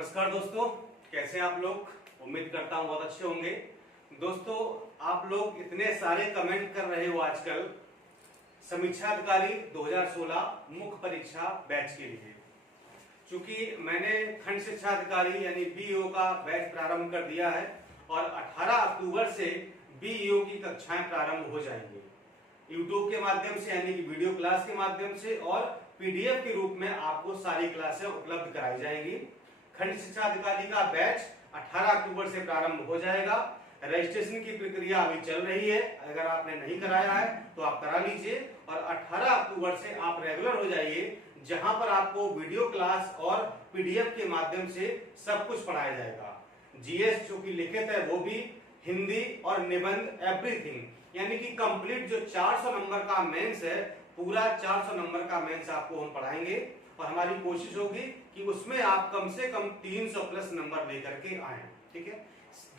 नमस्कार दोस्तों, कैसे हैं आप लोग। उम्मीद करता हूं बहुत अच्छे होंगे। दोस्तों, आप लोग इतने सारे कमेंट कर रहे हो आजकल समीक्षा अधिकारी 2016 मुख्य परीक्षा बैच के लिए। चूंकि मैंने खंड शिक्षा अधिकारी यानी बीईओ का बैच प्रारंभ कर दिया है और 18 अक्टूबर से बीईओ की कक्षाएं प्रारंभ हो जाएंगी यूट्यूब के माध्यम से, यानी कि वीडियो क्लास के माध्यम से, और पीडीएफ के रूप में आपको सारी क्लासें उपलब्ध कराई जाएंगी। खंड शिक्षा अधिकारी का बैच 18 अक्टूबर से प्रारंभ हो जाएगा। रजिस्ट्रेशन की प्रक्रिया अभी चल रही है, अगर आपने नहीं कराया है तो आप करा लीजिए और 18 अक्टूबर से आप रेगुलर हो जाइए, जहां पर आपको वीडियो क्लास और पीडीएफ के माध्यम से सब कुछ पढ़ाया जाएगा। जीएस जो कि लिखित है वो भी, हिंदी और निबंध एवरीथिंग, यानी कि कंप्लीट जो 400 नंबर का मेंस है, पूरा 400 नंबर का मेंस आपको हम पढ़ाएंगे और हमारी कोशिश होगी कि उसमें आप कम से कम 300 प्लस नंबर लेकर के आए। ठीक है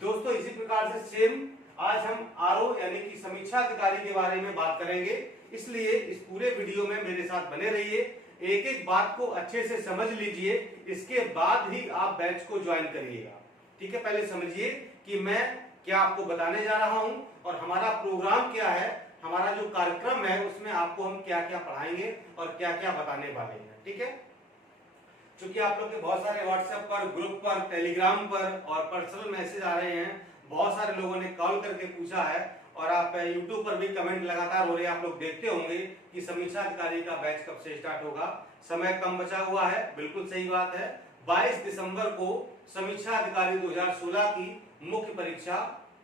दोस्तों, इसी प्रकार से सेम आज हम आरओ यानी कि समीक्षा अधिकारी के बारे में बात करेंगे, इसलिए इस पूरे वीडियो में मेरे साथ बने रहिए। एक एक बात को अच्छे से समझ लीजिए, इसके बाद ही आप बैच को ज्वाइन करिएगा। ठीक है, पहले समझिए कि मैं क्या आपको बताने जा रहा हूं और हमारा प्रोग्राम क्या है, हमारा जो कार्यक्रम है उसमें आपको हम क्या क्या पढ़ाएंगे और क्या क्या बताने वाले हैं। ठीक है, क्योंकि आप लोग के बहुत सारे व्हाट्सएप पर, ग्रुप पर, टेलीग्राम पर और पर्सनल मैसेज आ रहे हैं, बहुत सारे लोगों ने कॉल करके पूछा है और आप यूट्यूब पर भी कमेंट लगातार हो रहे हैं। आप लोग देखते होंगे कि समीक्षा अधिकारी का बैच कब से स्टार्ट होगा, समय कम बचा हुआ है। बिल्कुल सही बात है, 22 दिसंबर को समीक्षा अधिकारी 2016 की मुख्य परीक्षा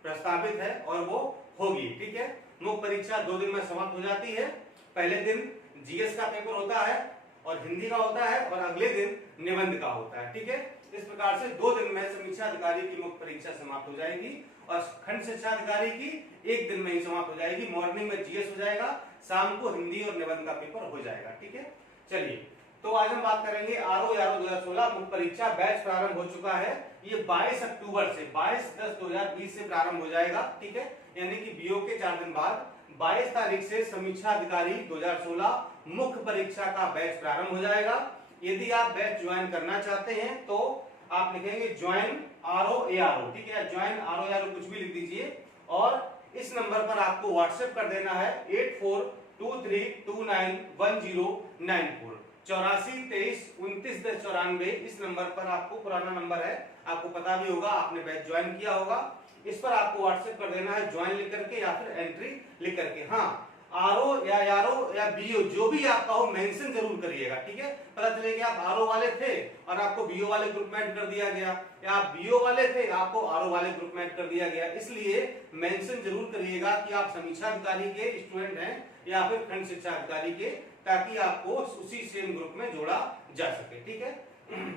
प्रस्तावित है और वो होगी। ठीक है, मुख्य परीक्षा 2 दिन में समाप्त हो जाती है। पहले दिन जीएस का पेपर होता है और हिंदी का होता है और अगले दिन निबंध का होता है। ठीक है, इस प्रकार से 2 दिन में समीक्षा अधिकारी की मुख्य परीक्षा समाप्त हो जाएगी और खंड शिक्षा अधिकारी की 1 दिन में ही समाप्त हो जाएगी। मॉर्निंग में जीएस हो जाएगा, शाम को हिंदी और निबंध का पेपर हो जाएगा। ठीक है, चलिए तो आज हम बात करेंगे आरओ 2016 मुख्य परीक्षा बैच प्रारंभ हो चुका है। ये 22 अक्टूबर से 22/10/2020 से प्रारंभ हो जाएगा। ठीक है, यानी कि बीओ के 4 दिन बाद 22 तारीख से समीक्षा अधिकारी 2016 मुख्य परीक्षा का बैच प्रारंभ हो जाएगा। यदि आप बैच ज्वाइन करना चाहते हैं तो आप लिखेंगे ज्वाइन आरओ एआरओ। ठीक है, ज्वाइन आरओ एआरओ कुछ भी लिख दीजिए और इस नंबर पर आपको व्हाट्सएप कर देना है 8423291094 8423291094। इस नंबर पर आपको, पुराना नंबर है, आपको पता भी होगा, आपने बैच ज्वाइन किया होगा। इस पर आपको व्हाट्सएप कर देना है ज्वाइन लिख करके या फिर एंट्री लिख करके। हाँ, आरओ या यारो या बीओ जो भी आपका हो मेंशन जरूर करिएगा। ठीक है, पता चले कि आप आरओ वाले थे और आपको बीओ वाले ग्रुप में ऐड कर दिया गया, या आप बीओ वाले थे आपको आरओ वाले ग्रुप में ऐड कर दिया गया। इसलिए मेंशन जरूर करिएगा कि आप समीक्षा अधिकारी के स्टूडेंट हैं या फिर खंड शिक्षा अधिकारी के, ताकि आपको उसी सेम ग्रुप में जोड़ा जा सके। ठीक है,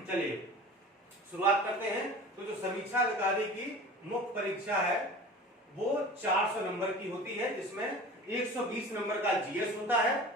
चलिए शुरुआत करते हैं। तो जो समीक्षा अधिकारी की मुख्य परीक्षा है वो 400 नंबर की होती है, जिसमें 120 नंबर का जीएस होता है,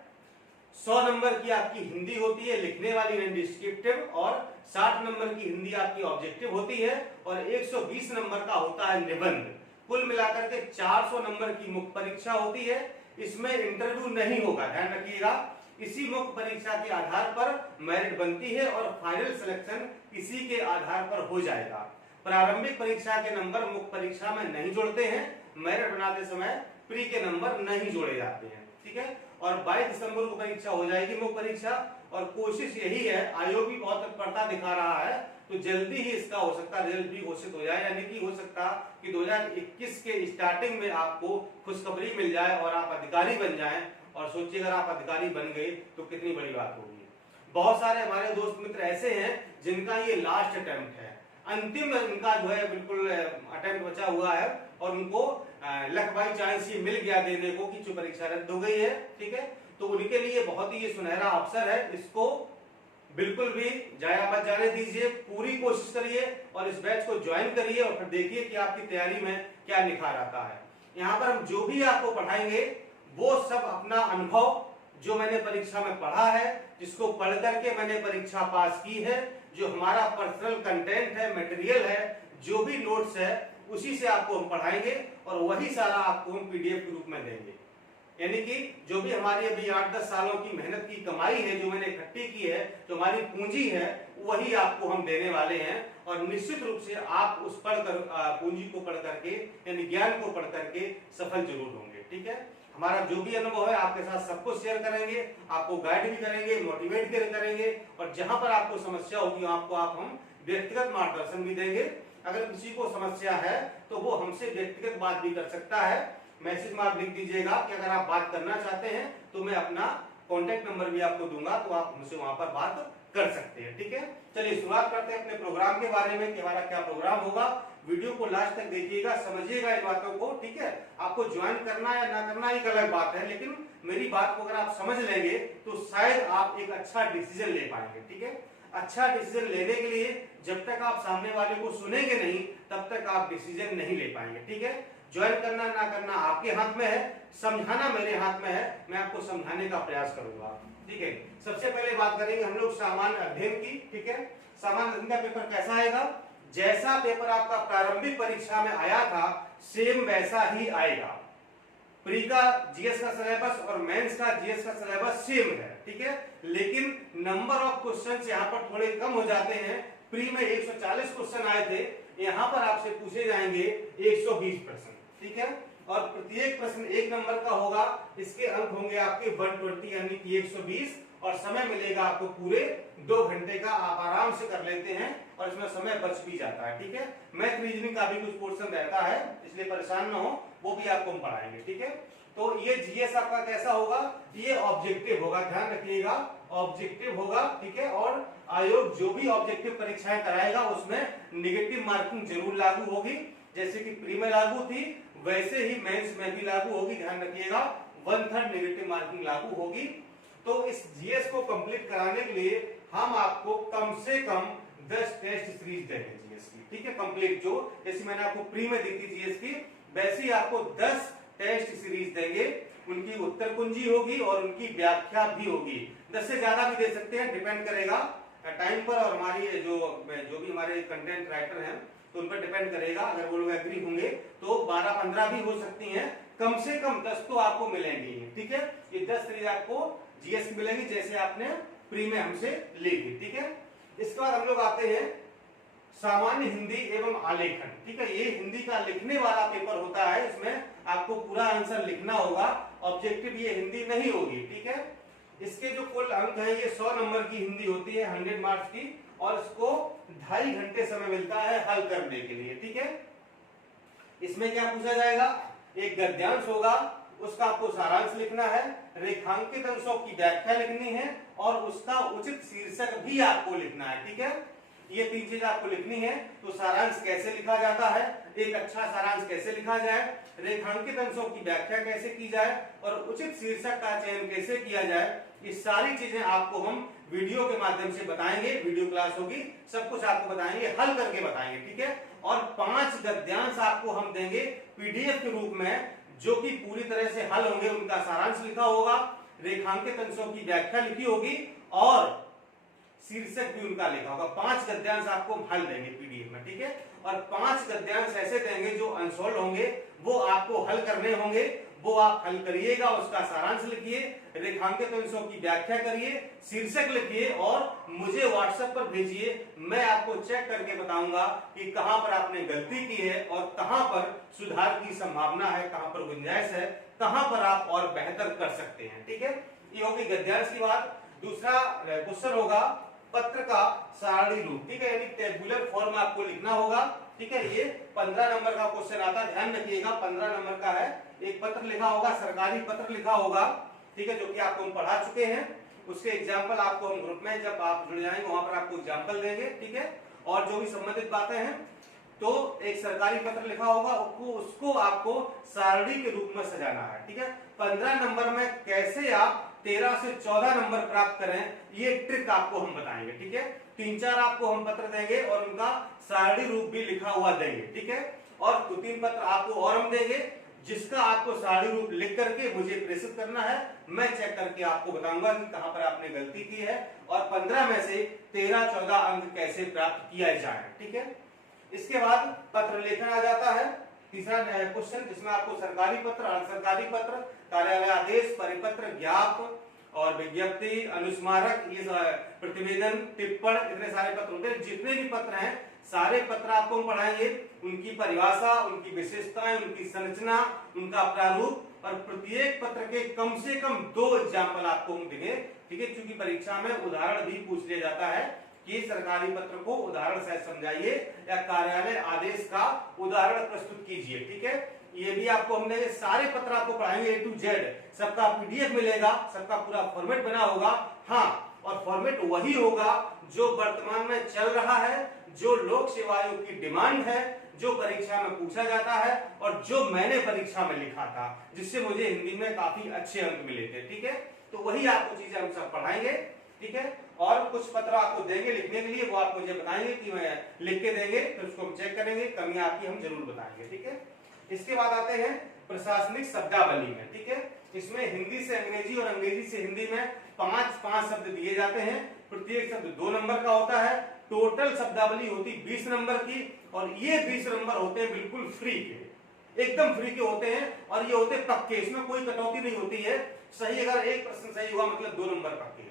100 नंबर की आपकी हिंदी होती है लिखने वाली यानी डिस्क्रिप्टिव, और 60 नंबर की हिंदी आपकी ऑब्जेक्टिव होती है और 120 नंबर का होता है निबंध। कुल मिलाकर के 400 नंबर की मुख्य परीक्षा होती है। इसमें इंटरव्यू नहीं होगा, ध्यान रखिएगा। इसी मुख्य परीक्षा के आधार पर मेरिट बनती है और फाइनल सिलेक्शन इसी के आधार पर हो जाएगा। प्रारंभिक परीक्षा के नंबर मुख्य परीक्षा में नहीं जोड़ते हैं, मेरिट बनाते समय प्री के नंबर नहीं जोड़े जाते हैं। ठीक है, और 22 दिसंबर को परीक्षा हो जाएगी मुख्य परीक्षा, और कोशिश यही है, आयोग भी बहुत तत्परता दिखा रहा है, तो जल्दी ही इसका हो सकता है रिजल्ट भी घोषित हो जाए, यानी कि हो सकता कि 2021 के स्टार्टिंग में आपको खुशखबरी मिल जाए और आप अधिकारी बन जाएं। और सोचिए अगर आप अधिकारी बन गए तो कितनी बड़ी बात होगी। बहुत सारे हमारे दोस्त मित्र ऐसे हैं जिनका ये लास्ट अटेम्प्ट है, अंतिम इनका जो है बिल्कुल अटेम्प्ट बचा हुआ है और उनको लक बाई चांस ये मिल गया देने को कि जो परीक्षा रद्द हो गई है। ठीक है, तो उनके लिए बहुत ही ये सुनहरा अवसर है, इसको बिल्कुल भी जाया मत जाने दीजिए। पूरी कोशिश करिए और इस बैच को ज्वाइन करिए और फिर देखिए कि आपकी तैयारी में क्या निखार आता है। यहाँ पर हम जो भी आपको पढ़ाएंगे वो सब अपना अनुभव, जो मैंने परीक्षा में पढ़ा है, जिसको पढ़ करके मैंने परीक्षा पास की है, जो हमारा पर्सनल कंटेंट है, मटेरियल है, जो भी नोट्स है, उसी से आपको हम पढ़ाएंगे और वही सारा आपको हम पीडीएफ के रूप में देंगे। यानी कि जो भी हमारी अभी 8-10 सालों की मेहनत की कमाई है, जो मैंने इकट्ठी की है, जो हमारी पूंजी है, वही आपको हम देने वाले हैं। और निश्चित रूप से आप उस पढ़कर पूंजी को पढ़ करके यानी ज्ञान को पढ़ करके सफल जरूर होंगे। ठीक है, हमारा जो भी अनुभव है आपके साथ सबको शेयर करेंगे, आपको गाइड भी करेंगे, मोटिवेट करेंगे, और जहां पर आपको समस्या होगी आपको हम व्यक्तिगत मार्गदर्शन भी देंगे। अगर किसी को समस्या है तो वो हमसे व्यक्तिगत बात भी कर सकता है। मैसेज में आप लिख दीजिएगा कि अगर आप बात करना चाहते हैं तो मैं अपना कॉन्टेक्ट नंबर भी आपको दूंगा, तो आप हमसे वहां पर बात कर सकते हैं। ठीक है, चलिए शुरुआत करते हैं अपने प्रोग्राम के बारे में कि हमारा क्या प्रोग्राम होगा। वीडियो को लास्ट तक देखिएगा, समझिएगा इन बातों को। ठीक है, आपको ज्वाइन करना या ना करना एक अलग बात है, लेकिन मेरी बात को अगर आप समझ लेंगे तो शायद आप एक अच्छा डिसीजन ले पाएंगे। ठीक है, अच्छा डिसीजन लेने के लिए जब तक आप सामने वाले को सुनेंगे नहीं तब तक आप डिसीजन नहीं ले पाएंगे। ठीक है, ज्वाइन करना ना करना आपके हाथ में है, समझाना मेरे हाथ में है, मैं आपको समझाने का प्रयास करूंगा। ठीक है, सबसे पहले बात करेंगे हम लोग सामान्य अध्ययन की। ठीक है, सामान्य अध्ययन का पेपर कैसा आएगा? जैसा पेपर आपका प्रारंभिक परीक्षा में आया था सेम वैसा ही आएगा। प्री का जीएस का सिलेबस और मेंस का जीएस का सिलेबस सेम है। ठीक है, लेकिन नंबर ऑफ क्वेश्चंस यहाँ पर थोड़े कम हो जाते हैं। प्री में 140 क्वेश्चन आए थे, यहाँ पर आपसे पूछे जाएंगे 120 प्रश्न। ठीक है, और प्रत्येक प्रश्न 1 नंबर का होगा, इसके अंक होंगे आपके 120 यानी कि 120, और समय मिलेगा आपको पूरे 2 घंटे का। आप आराम से कर लेते हैं और इसमें समय बच भी जाता है। ठीक है, मैथ रीजनिंग का भी कुछ पोर्शन रहता है, इसलिए परेशान ना हो, वो भी आपको हम पढ़ाएंगे। ठीक है, तो ये जीएस आपका कैसा होगा? ये ऑब्जेक्टिव होगा, ध्यान रखिएगा, ऑब्जेक्टिव होगा। ठीक है, और आयोग जो भी ऑब्जेक्टिव परीक्षाएं कराएगा उसमें नेगेटिव मार्किंग जरूर लागू होगी, जैसे कि प्री में लागू थी वैसे ही मेंस में भी लागू होगी। ध्यान रखिएगा, 1/3 नेगेटिव मार्किंग लागू होगी। तो इस जीएस को कंप्लीट कराने के लिए हम आपको कम से कम 10 टेस्ट सीरीज देंगे जीएस की। ठीक है, कंप्लीट जो जैसे मैंने आपको प्री में दी थी जीएस की, वैसे ही आपको 10 टेस्ट सीरीज देंगे। उनकी उत्तर कुंजी होगी और उनकी व्याख्या भी होगी। 10 से ज्यादा भी दे सकते हैं, डिपेंड करेगा टाइम पर और हमारी जो भी हमारे कंटेंट राइटर हैं तो उन पर डिपेंड करेगा। अगर वो लोग एग्री होंगे तो 12-15 भी हो सकती हैं, कम से कम 10 तो आपको मिलेंगी। ठीक है, ये 10 सीरीज आपको जीएस की मिलेंगी जैसे आपने प्री में हमसे ली थी। ठीक है, इसके बाद हम लोग आते हैं सामान्य हिंदी एवं आलेखन। ठीक है, ये हिंदी का लिखने वाला पेपर होता है, इसमें आपको पूरा आंसर लिखना होगा, ऑब्जेक्टिव ये हिंदी नहीं होगी। ठीक है, इसके जो कुल अंक है ये 100 नंबर की हिंदी होती है, 100 मार्क्स की, और इसको 2.5 घंटे समय मिलता है हल करने के लिए। ठीक है, इसमें क्या पूछा जाएगा? एक गद्यांश होगा, उसका आपको सारांश लिखना है, रेखांकित अंशों की व्याख्या लिखनी है और उसका उचित शीर्षक भी आपको लिखना है। ठीक है, ये 3 चीज आपको लिखनी है। तो सारांश कैसे लिखा जाता है, एक अच्छा सारांश कैसे लिखा जाए, रेखांकित अंशों की व्याख्या कैसे की जाए और उचित शीर्षक का चयन कैसे किया जाए, ये सारी चीजें आपको हम वीडियो के माध्यम से बताएंगे। वीडियो क्लास होगी, सब कुछ आपको बताएंगे, हल करके बताएंगे। ठीक है, और 5 गद्यांश आपको हम देंगे पीडीएफ के रूप में, जो कि पूरी तरह से हल होंगे। उनका सारांश लिखा होगा, रेखांकित अंशों की व्याख्या लिखी होगी और शीर्षक भी उनका लिखा होगा। 5 गद्यांश आपको हल देंगे पीडीएफ में। ठीक है, और 5 गद्यांश ऐसे देंगे जो अनसोल्व होंगे, वो आपको हल करने होंगे, वो आप हल करिएगा, उसका सारांश लिखिए, रेखांकित अंशों की व्याख्या करिए, शीर्षक लिखिए और मुझे व्हाट्सएप पर भेजिए। मैं आपको चेक करके बताऊंगा कि कहां पर आपने गलती की है और कहां पर सुधार की संभावना है, कहां पर गुंजाइश है, कहां पर आप और बेहतर कर सकते हैं। ठीक है, ये होगी गद्यांश की बात। दूसरा क्वेश्चन होगा पत्र का सारणी रूप। ठीक है, यानी टेबुलर फॉर्म आपको लिखना होगा। ठीक है, ये 15 नंबर का क्वेश्चन आता है, ध्यान रखिएगा, 15 नंबर का है। एक पत्र लिखा होगा, सरकारी पत्र लिखा होगा। ठीक है, जो कि आपको हम पढ़ा चुके हैं, उसके एग्जाम्पल आपको हम ग्रुप में जब आप जुड़ जाएंगे वहां पर आपको एग्जाम्पल देंगे। ठीक है, और जो भी संबंधित बातें हैं, तो एक सरकारी पत्र लिखा होगा, उसको आपको सारणी के रूप में सजाना है। ठीक है, 15 नंबर में कैसे आप 13 से 14 नंबर प्राप्त करें, ये ट्रिक आपको हम बताएंगे। ठीक है, 3-4 आपको हम पत्र देंगे और उनका सारणी रूप भी लिखा हुआ देंगे। ठीक है, और 2-3 पत्र आपको और हम देंगे, जिसका आपको सारणी रूप लिख करके मुझे प्रेषित करना है। मैं चेक करके आपको बताऊंगा कि कहां पर आपने गलती की है और 15 में से 13-14 अंक कैसे प्राप्त किया जाए। ठीक है, इसके बाद पत्र लेखन आ जाता है, तीसरा क्वेश्चन, जिसमें आपको सरकारी पत्र, अर्ध सरकारी पत्र, कार्यालय आदेश, परिपत्र, ज्ञाप और विज्ञप्ति, अनुस्मारक, ये प्रतिवेदन, टिप्पण, इतने सारे पत्र होते हैं। जितने भी पत्र हैं सारे पत्र आपको हम पढ़ाएंगे, उनकी परिभाषा, उनकी विशेषताएं, उनकी संरचना, उनका प्रारूप, और प्रत्येक पत्र के कम से कम 2 एग्जाम्पल आपको हम देंगे। ठीक है, क्योंकि परीक्षा में उदाहरण भी पूछ लिया जाता है कि सरकारी पत्र को उदाहरण से समझाइए या कार्यालय आदेश का उदाहरण प्रस्तुत कीजिए। ठीक है, ये भी आपको हमने सारे पत्र आपको पढ़ाएंगे A to Z, सबका PDF मिलेगा, सबका पूरा फॉर्मेट बना होगा। हाँ, और फॉर्मेट वही होगा जो वर्तमान में चल रहा है, जो लोक सेवा आयोग की डिमांड है, जो परीक्षा में पूछा जाता है और जो मैंने परीक्षा में लिखा था, जिससे मुझे हिंदी में काफी अच्छे अंक मिले थे। ठीक है, तो वही आपको चीजें हम सब पढ़ाएंगे। ठीक है, और कुछ पत्र आपको देंगे लिखने के लिए, वो आप मुझे बताएंगे कि मैं लिख के देंगे, फिर उसको हम चेक करेंगे, कमियां आपकी हम जरूर बताएंगे। ठीक है, इसके बाद आते हैं प्रशासनिक शब्दावली में। ठीक है, इसमें हिंदी से अंग्रेजी और अंग्रेजी से हिंदी में 5 शब्द दिए जाते हैं। प्रत्येक शब्द 2 नंबर का होता है। टोटल शब्दावली होती 20 नंबर की, और ये 20 नंबर होते हैं बिल्कुल फ्री के, एकदम फ्री के होते हैं, और ये होते पक्के, इसमें कोई कटौती नहीं होती है। सही अगर एक प्रश्न सही हुआ मतलब 2 नंबर पक्के।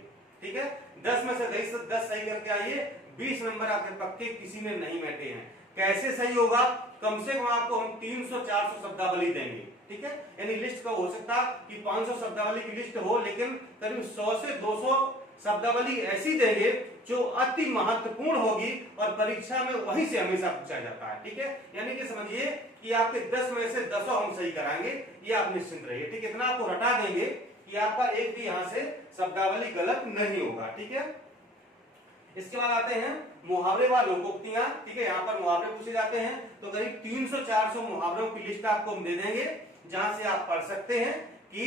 ठीक है, 10 में से 10 सही करके आइए, 20 नंबर आपके पक्के, किसी ने नहीं बैठे हैं। कैसे सही होगा? कम से कम आपको हम 300-400 शब्दावली देंगे। ठीक है, यानी लिस्ट का हो सकता कि 500 शब्दावली की लिस्ट हो, लेकिन करीब 100 से 200 शब्दावली ऐसी देंगे जो अति महत्वपूर्ण होगी और परीक्षा में वहीं से हमेशा पूछा जाता है। ठीक है, यानी कि समझिए कि आपके 10 में से 10 हम सही कराएंगे, ये आप निश्चिंत रहिए। ठीक है, इतना आपको रटा देंगे कि आपका एक भी यहाँ से शब्दावली गलत नहीं होगा। ठीक है, इसके बाद आते हैं मुहावरे व लोकोक्तियां। ठीक है, यहाँ पर मुहावरे पूछे जाते हैं, तो करीब 300-400 मुहावरों की लिस्ट आपको हम दे देंगे, जहां से आप पढ़ सकते हैं कि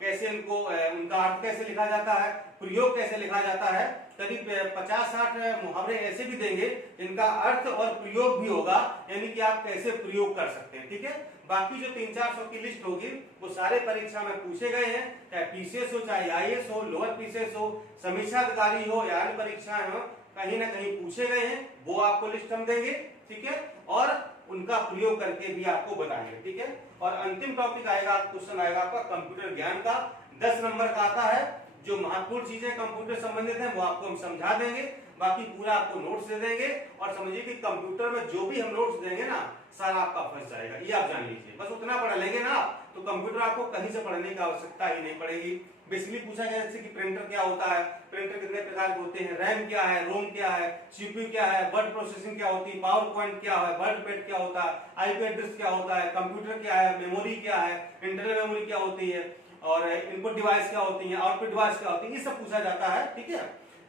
कैसे उनको उनका अर्थ कैसे लिखा जाता है, प्रयोग कैसे लिखा जाता है। करीब 50-60 मुहावरे ऐसे भी देंगे जिनका अर्थ और प्रयोग भी होगा, यानी कि आप कैसे प्रयोग कर सकते हैं। ठीक है, बाकी जो 300-400 की लिस्ट होगी वो सारे परीक्षा में पूछे गए हैं, चाहे पीसीएस हो, चाहे आईएएस हो, लोअर पीसीएस हो, समीक्षा अधिकारी हो या अन्य परीक्षाएं हो, कहीं ना कहीं पूछे गए हैं, वो आपको लिस्ट हम देंगे। ठीक है, और उनका प्रयोग करके भी आपको बताएंगे। ठीक है, और अंतिम टॉपिक आएगा, क्वेश्चन आएगा आपका कंप्यूटर ज्ञान का, 10 नंबर का आता है। जो महत्वपूर्ण चीजें कंप्यूटर संबंधित हैं वो आपको हम समझा देंगे, बाकी पूरा आपको नोट्स दे देंगे। और समझिए कि कंप्यूटर में जो भी हम नोट्स देंगे ना, सारा आपका फंस जाएगा, ये आप जान लीजिए। बस उतना पढ़ लेंगे ना तो कंप्यूटर आपको कहीं से पढ़ने की आवश्यकता ही नहीं पड़ेगी। बेसिकली पूछा गया जैसे कि प्रिंटर क्या होता है, प्रिंटर कितने प्रकार के होते हैं, रैम क्या है, रोम क्या है, सीपीयू क्या है, वर्ड प्रोसेसिंग क्या होती है, पावर पॉइंट क्या है, वर्ड पैड क्या होता है, आईपी एड्रेस क्या होता है, कंप्यूटर क्या है, मेमोरी क्या है, इंटरनल मेमोरी क्या होती है, और इनपुट डिवाइस क्या होती है, आउटपुट डिवाइस क्या होती है, ये सब पूछा जाता है। ठीक है,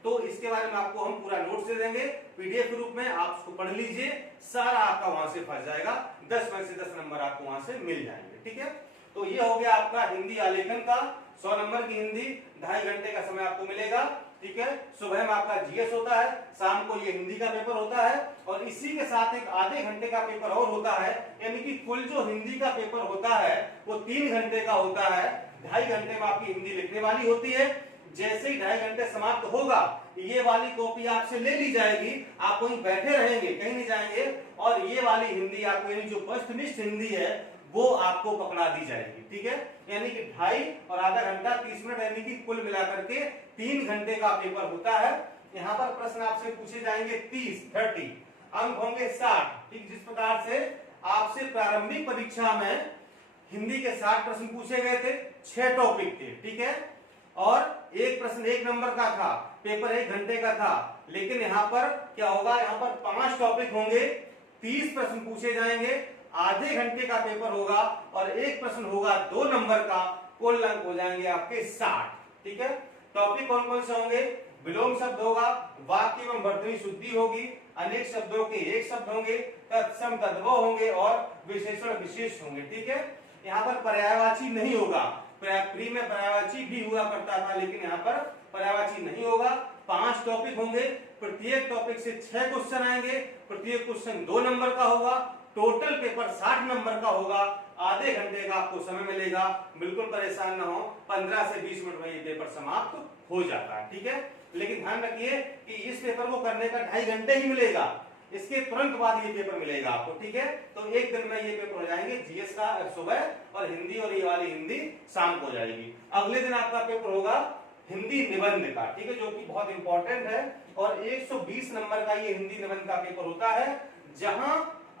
तो इसके बारे में आपको हम पूरा नोट्स दे देंगे पीडीएफ के रूप में, आप उसको पढ़ लीजिए, सारा आपका वहां से फंस जाएगा, 10 में से 10 नंबर आपको वहां से मिल जाएंगे। ठीक है, तो ये हो गया आपका हिंदी आलेखन का 100 नंबर की हिंदी, 2.5 घंटे का समय आपको मिलेगा। ठीक है, सुबह में आपका जीएस होता है, शाम को ये हिंदी का पेपर होता है, और इसी के साथ एक आधे घंटे का पेपर और होता है, यानी कि कुल जो हिंदी का पेपर होता है वो 3 घंटे का होता है। 2.5 घंटे में आपकी हिंदी लिखने वाली होती है। जैसे ही 2.5 घंटे समाप्त होगा, ये वाली कॉपी आपसे ले ली जाएगी, आप वहीं बैठे रहेंगे, कहीं नहीं जाएंगे, और ये वाली हिंदी आपको, यानी जो वस्तुनिष्ठ हिंदी है वो आपको पकड़ा दी जाएगी। ठीक है, यानी कि 2.5 और आधा घंटा 30 मिनट, यानी कि कुल मिलाकर के 3 घंटे का पेपर होता है। यहाँ पर प्रश्न आपसे पूछे जाएंगे 30 अंक होंगे 60। ठीक, जिस प्रकार से आपसे प्रारंभिक परीक्षा में हिंदी के 60 प्रश्न पूछे गए थे, 6 टॉपिक थे। ठीक है, और एक प्रश्न 1 नंबर का था, पेपर 1 घंटे का था, लेकिन यहाँ पर क्या होगा, यहाँ पर 5 टॉपिक होंगे, 30 प्रश्न पूछे जाएंगे, आधे घंटे का पेपर होगा, और एक प्रश्न होगा 2 नंबर का, कुल अंक हो जाएंगे आपके 60। ठीक है, टॉपिक कौन कौन से होंगे, विलोम शब्द होगा, वाक्य एवं वर्तनी शुद्धि होगी, अनेक शब्दों के एक शब्द होंगे, तत्सम तद्भव होंगे, और विशेषण विशेष होंगे। ठीक है, यहाँ पर पर्यायवाची नहीं होगा, प्री में पर्यायवाची भी हुआ करता था, लेकिन यहाँ पर पर्यायवाची नहीं होगा। 5 टॉपिक होंगे, प्रत्येक टॉपिक से 6 क्वेश्चन आएंगे, प्रत्येक क्वेश्चन 2 नंबर का होगा, टोटल पेपर 60 नंबर का होगा, आधे घंटे का आपको समय मिलेगा, बिल्कुल परेशान ना हो, 15 से 20 मिनट में ये पेपर समाप्त हो जाता है। ठीक है, लेकिन ध्यान रखिए कि इस पेपर को करने का 2.5 घंटे ही मिलेगा, इसके तुरंत बाद ये पेपर मिलेगा आपको, ठीक है। तो एक दिन में ये पेपर हो जाएंगे, जीएस का सुबह और हिंदी, और ये वाली हिंदी शाम को हो जाएगी। अगले दिन आपका पेपर होगा हिंदी निबंध का, ठीक है, जो कि बहुत इंपॉर्टेंट है। और 120 नंबर का ये हिंदी निबंध का पेपर होता है, जहां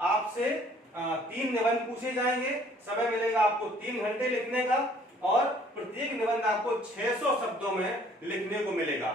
आपसे 3 निबंध पूछे जाएंगे। समय मिलेगा आपको 3 घंटे लिखने का, और प्रत्येक निबंध आपको 600 शब्दों में लिखने को मिलेगा,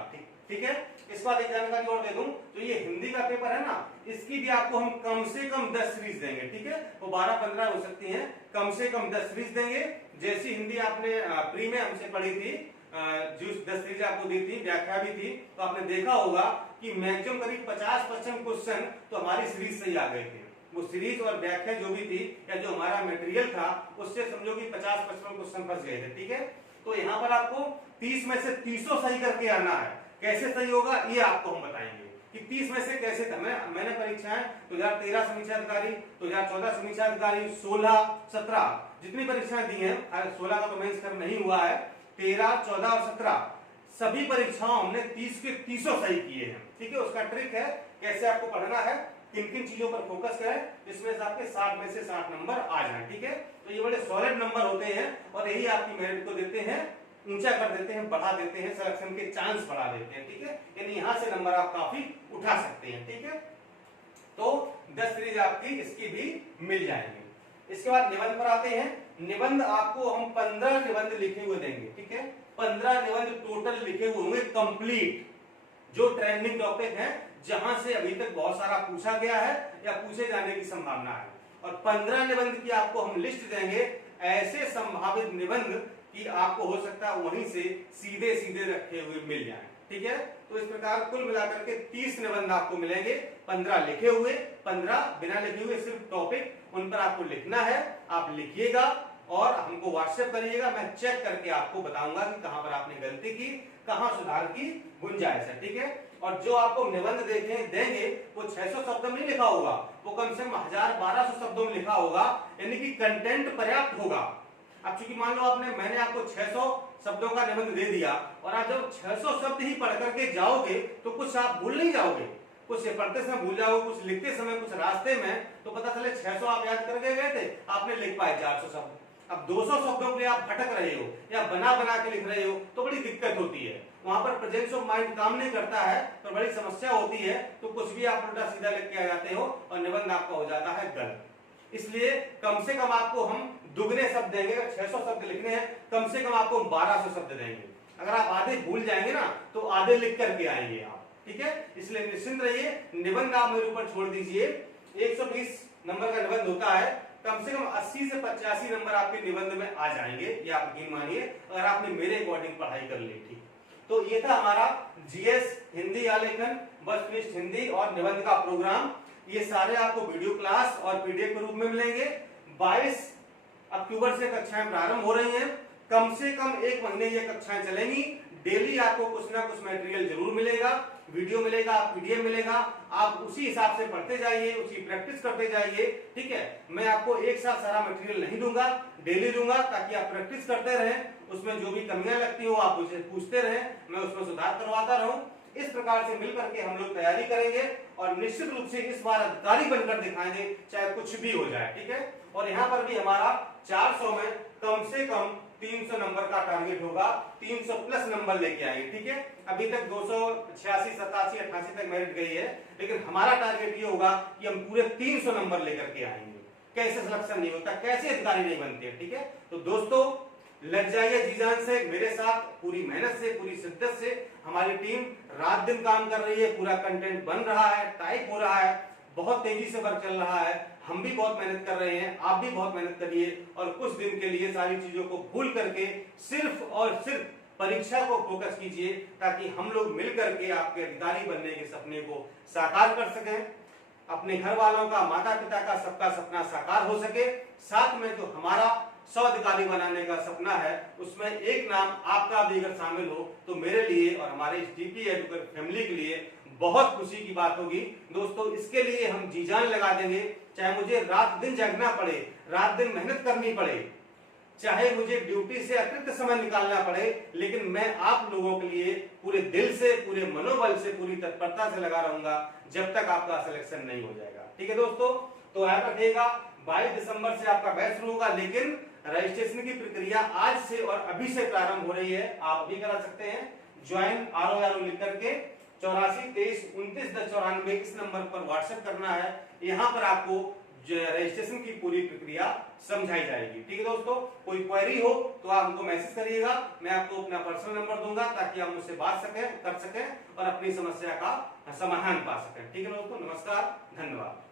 ठीक है। इस बात एक जानकारी और दे दूं, जो ये हिंदी का पेपर है ना, इसकी भी आपको हम कम से कम 10 सीरीज देंगे, ठीक है। वो 12-15 हो सकती हैं, कम से कम 10 सीरीज देंगे। जैसी हिंदी आपने प्री में हमसे पढ़ी थी, जो 10 सीरीज आपको दी थी, व्याख्या भी थी, तो आपने देखा होगा कि मैक्सिमम करीब 50% क्वेश्चन तो हमारी सीरीज से ही आ गए थे। वो सीरीज और व्याख्या जो भी थी, या जो हमारा मटेरियल था, उससे समझो कि 50-55 क्वेश्चन फंस गए थे, ठीक है। तो यहाँ पर आपको 30 में से 30 सही करके आना है। कैसे सही होगा ये आपको हम बताएंगे कि 30 में से कैसे। मैंने परीक्षाएं 2013 समीक्षा अधिकारी, 2014 समीक्षा अधिकारी, 16, 17 जितनी परीक्षाएं दी हैं, 16 का तो मेंस कर नहीं हुआ है, 13, 14 और 17 सभी परीक्षाओं हमने 30 के 30 सही किए हैं, ठीक है। उसका ट्रिक है कैसे आपको पढ़ना है, किन किन चीजों पर फोकस करें, जिसमें से आपके 60 में से 60 नंबर आ जाए, ठीक है। तो ये बड़े सॉलिड नंबर होते हैं, और यही आपकी मेरिट को देते हैं, ऊंचा कर देते हैं, बढ़ा देते हैं, सिलेक्शन के चांस बढ़ा देते हैं, ठीक है। यानी यहां से नंबर आप काफी उठा सकते हैं, ठीक है। तो 10 सीरीज आपकी इसकी भी मिल जाएंगी। इसके बाद निबंध पर आते हैं। निबंध आपको हम 15 निबंध लिखे हुए देंगे, ठीक है। 15 निबंध टोटल लिखे हुए होंगे कंप्लीट, जो ट्रेंडिंग टॉपिक है, जहां से अभी तक बहुत सारा पूछा गया है या पूछे जाने की संभावना है। और 15 निबंध की आपको हम लिस्ट देंगे, ऐसे संभावित निबंध कि आपको हो सकता है वहीं से सीधे सीधे रखे हुए मिल जाएं, ठीक है। तो इस प्रकार कुल मिलाकर के 30 निबंध आपको मिलेंगे, 15 लिखे हुए, 15 बिना लिखे हुए, सिर्फ टॉपिक, उन पर आपको लिखना है। आप लिखिएगा और हमको व्हाट्सएप करिएगा, मैं चेक करके आपको बताऊंगा कि कहां पर आपने गलती की, कहां सुधार की गुंजाइश है, ठीक है। और जो आपको निबंध देंगे वो 600 शब्दों में नहीं लिखा होगा, वो कम से कम 1000-1200 शब्दों में लिखा होगा, यानी कि कंटेंट पर्याप्त होगा। अब चूंकि मान लो मैंने आपको 600 शब्दों का निबंध दे दिया, और आप जब 600 शब्द ही पढ़ करके जाओगे तो कुछ आप भूल नहीं जाओगे, कुछ पढ़ते समय भूल जाओगे, कुछ लिखते समय, कुछ रास्ते में, तो पता चले 600 आप याद करके गए थे, आपने लिख पाए 400 शब्द। अब 200 शब्दों के लिए आप भटक रहे हो या बना बना के लिख रहे हो, तो बड़ी दिक्कत होती है। वहां पर प्रेजेंस ऑफ माइंड काम नहीं करता है, तो बड़ी समस्या होती है। तो कुछ भी आप उल्टा सीधा लिख के आ जाते हो और निबंध आपका हो जाता है गलत। इसलिए कम से कम आपको हम दुगने शब्द देंगे। अगर 600 शब्द लिखने हैं, कम से कम आपको 1200 शब्द देंगे। अगर आप आधे भूल जाएंगे ना, तो आधे लिख करके आएंगे आप, ठीक है। इसलिए निश्चिंत रहिए, निबंध आप मेरे ऊपर छोड़ दीजिए। 120 नंबर का निबंध होता है, कम से कम 80 से 85 नंबर आपके निबंध में आ जाएंगे, ये आप यकीन मानिए, अगर आपने मेरे अकॉर्डिंग पढ़ाई कर ली, ठीक। तो ये था हमारा जीएस हिंदी आलेखन, बस फिनिश्ड हिंदी और निबंध का प्रोग्राम। ये सारे आपको वीडियो क्लास और पीडीएफ के रूप में मिलेंगे। 22 अक्टूबर से कक्षाएं प्रारंभ हो रही हैं। कम से कम 1 महीने ये कक्षाएं चलेंगी। डेली आपको कुछ ना कुछ मटेरियल जरूर मिलेगा, वीडियो मिलेगा, पीडीएफ मिलेगा। आप उसी हिसाब से पढ़ते जाइए, उसकी प्रैक्टिस करते जाइए, ठीक है। मैं आपको एक साथ सारा मटेरियल नहीं दूंगा, डेली दूंगा, ताकि आप प्रैक्टिस करते रहें। उसमें जो भी कमियां लगती हो आप मुझे पूछते रहें, मैं उसमें सुधार करवाता रहूं। इस प्रकार से मिलकर के हम लोग तैयारी करेंगे और निश्चित रूप से इस बार अधिकारी बनकर दिखाएंगे, चाहे कुछ भी हो जाए, ठीक है। और यहाँ पर भी हमारा 400 में कम से कम 300 नंबर का टारगेट होगा, 300 प्लस नंबर लेके आएंगे, ठीक है। अभी तक 286, 87, 88 तक मेरिट गई है, लेकिन हमारा टारगेट ये होगा कि हम पूरे 300 नंबर लेकर के आएंगे। कैसे सिलेक्शन नहीं होता, कैसे अधिकारी नहीं बनते, ठीक है। तो दोस्तों लग जाइए जी जान से मेरे साथ, पूरी मेहनत से, पूरी शिद्दत से। हमारी टीम रात दिन काम कर रही है, पूरा कंटेंट बन रहा है, टाइप हो रहा है, बहुत तेजी से वर्क चल रहा है। हम भी बहुत मेहनत कर रहे हैं, आप भी बहुत मेहनत करिए, और कुछ दिन के लिए सारी चीजों को भूल करके सिर्फ और सिर्फ परीक्षा को फोकस कीजिए, ताकि हम लोग मिलकर के आपके अधिकारी बनने के सपने को साकार कर सकें, अपने घर वालों का, माता पिता का, सबका सपना साकार हो सके। साथ में जो हमारा 100 अधिकारी बनाने का सपना है, उसमें एक नाम आपका भी अगर शामिल हो, तो मेरे लिए और हमारे इस डीपी एजुकेटर फैमिली के लिए बहुत खुशी की बात होगी। दोस्तों इसके लिए हम जी जान लगा देंगे, चाहे मुझे रात दिन जगना पड़े, रात दिन मेहनत करनी पड़े, चाहे मुझे ड्यूटी से अतिरिक्त समय निकालना पड़े, लेकिन मैं आप लोगों के लिए पूरे दिल से, पूरे मनोबल से, पूरी तत्परता से लगा रहूंगा जब तक आपका सिलेक्शन नहीं हो जाएगा। ठीक है दोस्तों, तो याद रखिएगा 22 दिसंबर से आपका बैच शुरू होगा, लेकिन रजिस्ट्रेशन की प्रक्रिया आज से और अभी से प्रारंभ हो रही है। आप भी करा सकते हैं ज्वाइन RO लिख करके 8423291094 इस नंबर पर व्हाट्सएप करना है। यहाँ पर आपको रजिस्ट्रेशन की पूरी प्रक्रिया समझाई जाएगी। ठीक है दोस्तों, कोई क्वेरी हो तो आप हमको मैसेज करिएगा, मैं आपको अपना पर्सनल नंबर दूंगा ताकि आप मुझसे बात कर सकें और अपनी समस्या का समाधान पा सकें। ठीक है दोस्तों, नमस्कार, धन्यवाद।